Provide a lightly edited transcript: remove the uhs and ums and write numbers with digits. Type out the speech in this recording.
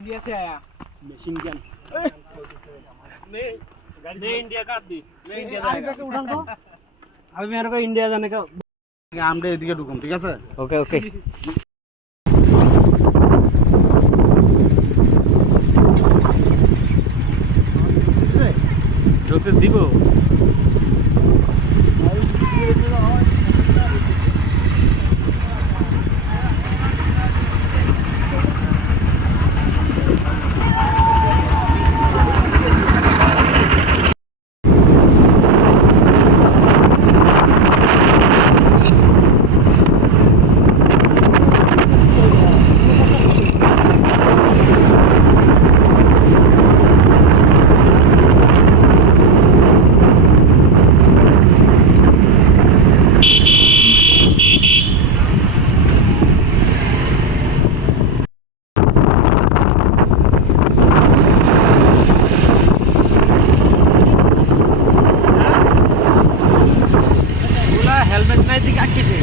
India से आया। Machine gun मैं इंडिया का आदमी मैं इंडिया आगे जाएगा करके उठा दो। अभी मेरे को इंडिया जाने का আমরা এদিকে ঢুকুন ঠিক আছে ओके ओके ঢুকতে দিব हेलमेट नाही ती काकीचे